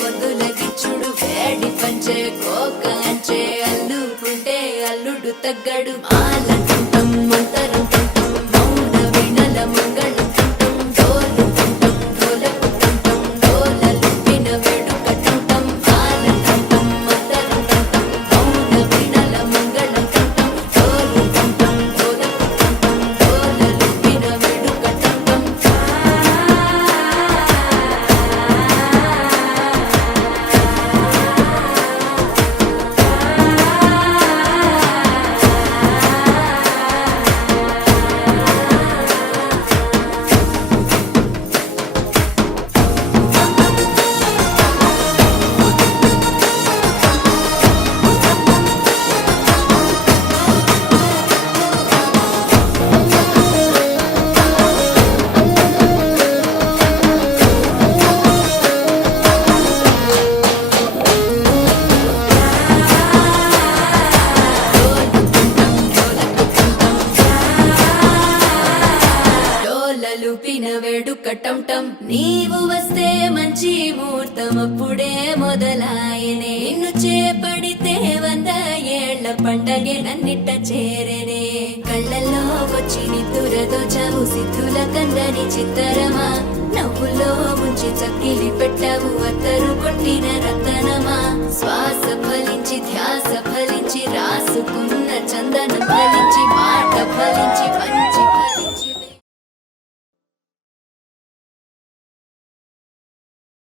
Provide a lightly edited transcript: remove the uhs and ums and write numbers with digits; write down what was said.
పొద్దులగిచ్చుడు వేడి పంచే కోక అంచే అల్లుకుంటే అల్లుడు తగ్గడు మాలంటుంటం మంతరం తుంటం మౌన వినల మంగళం తుంటం డోలు తుంటం డోలకు తుంటం డోలలు విన వేడుక తుంటం మాలంటుంటం మంతరం తుంటం మౌన వినల మంగళం తుంటం డోలు తుంటం డోలకు తుంటం డోలలు విన వేడుక తుంటం డోలలుపిన వేడుకటంటం నీవు వస్తే మంచి ముహూర్తం అప్పుడే మొదలాయనే నిన్ను చేపడితే 100 ఏళ్ల పండగే నన్నిట్ట చేరనే కళ్ళల్లో వచ్చి నిద్దురదో చావు సిద్ధుల కందని చిత్తరమా నవ్వులో ముంచి చక్కిలి పెట్టావు అత్తరు కొట్టిన రతనమా శ్వాస ఫలి